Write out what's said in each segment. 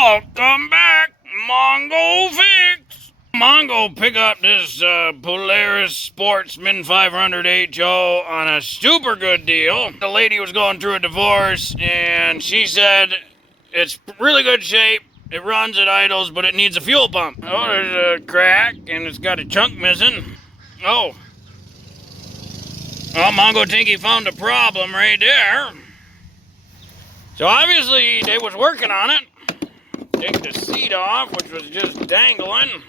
Welcome back, Mongo Fix. Mongo pick up this Polaris Sportsman 500 HO on a super good deal. The lady was going through a divorce and she said it's really good shape. It runs, it idles, but it needs a fuel pump. Oh, there's a crack and it's got a chunk missing. Oh, Mongo think he found a problem right there. So obviously they was working on it. Take the seat off, which was just dangling.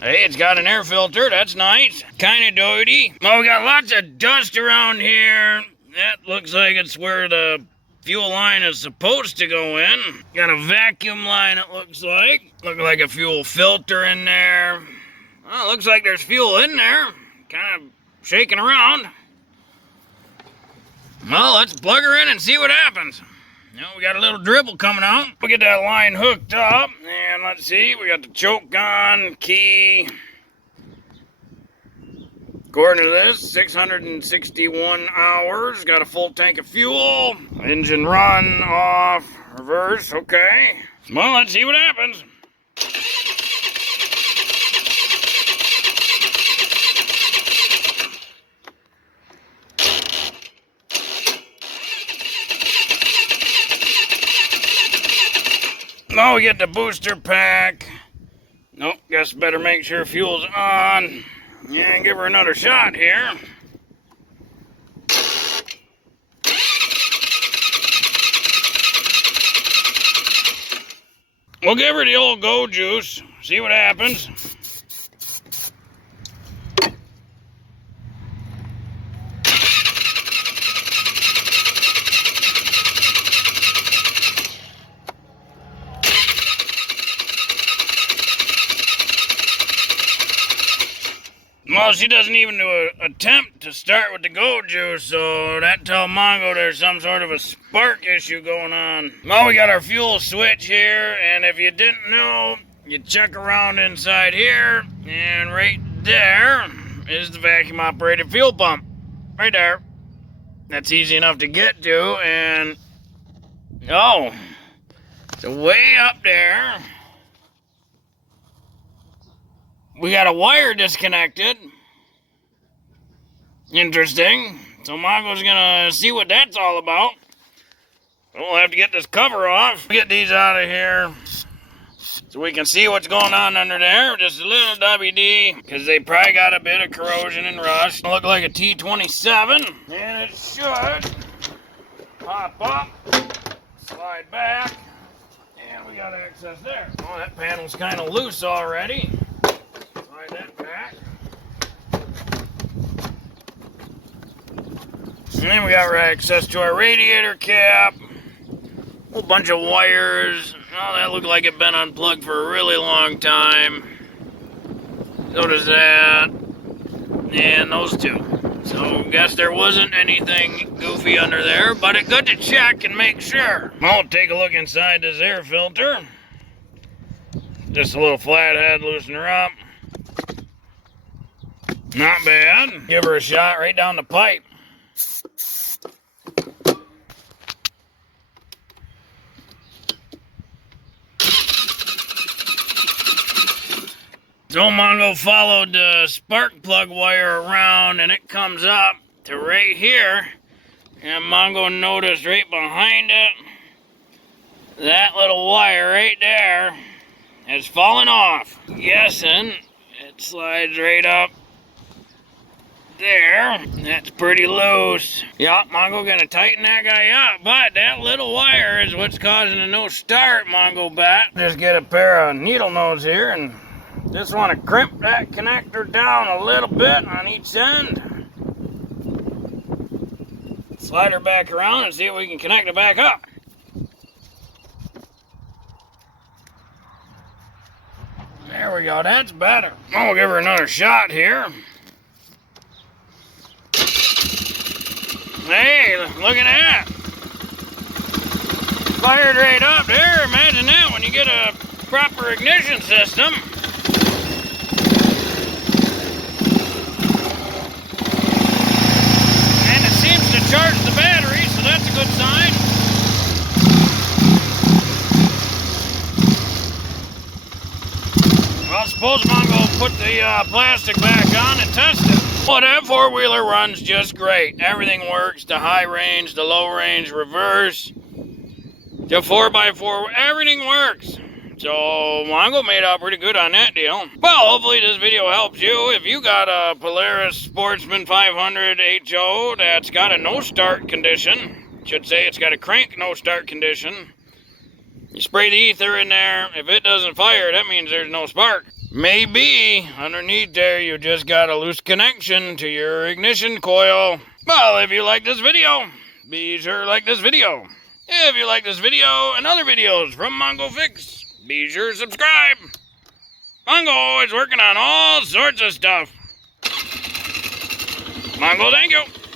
Hey, it's got an air filter, that's nice. Kinda dirty. Well, we got lots of dust around here. That looks like it's where the fuel line is supposed to go in. Got a vacuum line, it looks like. Look like a fuel filter in there. Well, looks like there's fuel in there. Kind of shaking around. Well, let's plug her in and see what happens. Now we got a little dribble coming out. We'll get that line hooked up, and let's see, we got the choke on, key. According to this, 661 hours, got a full tank of fuel, engine run, off, reverse, okay. Well, let's see what happens. Now we get the booster pack. Nope, guess better make sure fuel's on. Yeah, and give her another shot here. We'll give her the old go juice, see what happens. Well, she doesn't even do an attempt to start with the go juice, so that tells Mongo there's some sort of a spark issue going on. Well, we got our fuel switch here, and if you didn't know, you check around inside here, and right there is the vacuum-operated fuel pump. Right there. That's easy enough to get to, and oh, it's way up there. We got a wire disconnected. Interesting. So Mongo's gonna see what that's all about. We'll have to get this cover off. Get these out of here so we can see what's going on under there. Just a little WD, because they probably got a bit of corrosion and rust. Look like a T27, and it should pop up, slide back, and we got access there. Oh, that panel's kind of loose already. Slide that back. And then we got access to our radiator cap. A whole bunch of wires. Oh, that looked like it'd been unplugged for a really long time. So does that. And those two. So, guess there wasn't anything goofy under there, but it's good to check and make sure. I'll take a look inside this air filter. Just a little flathead, loosen her up. Not bad. Give her a shot right down the pipe. So Mongo followed the spark plug wire around and it comes up to right here. And Mongo noticed right behind it, that little wire right there has fallen off. Guessing it slides right up there. That's pretty loose. Yup, Mongo gonna tighten that guy up, but that little wire is what's causing a no start, Mongo bet. Just get a pair of needle nose here and just want to crimp that connector down a little bit on each end. Slide her back around and see if we can connect it back up. There we go, that's better. We'll give her another shot here. Hey, look at that. Fired right up there. Imagine that when you get a proper ignition system. And it seems to charge the battery, so that's a good sign. suppose Mongo put the plastic back on and test it. Well, that four-wheeler runs just great. Everything works. The high range, the low range, reverse, the 4x4, everything works. So Mongo made out pretty good on that deal. Well, hopefully this video helps you. If you got a Polaris Sportsman 500 HO that's got a no-start condition, should say it's got a crank no-start condition, you spray the ether in there. If it doesn't fire, that means there's no spark. Maybe underneath there you just got a loose connection to your ignition coil. Well, if you like this video, be sure to like this video. If you like this video and other videos from Mongo Fix, be sure to subscribe. Mongo is working on all sorts of stuff. Mongo, thank you.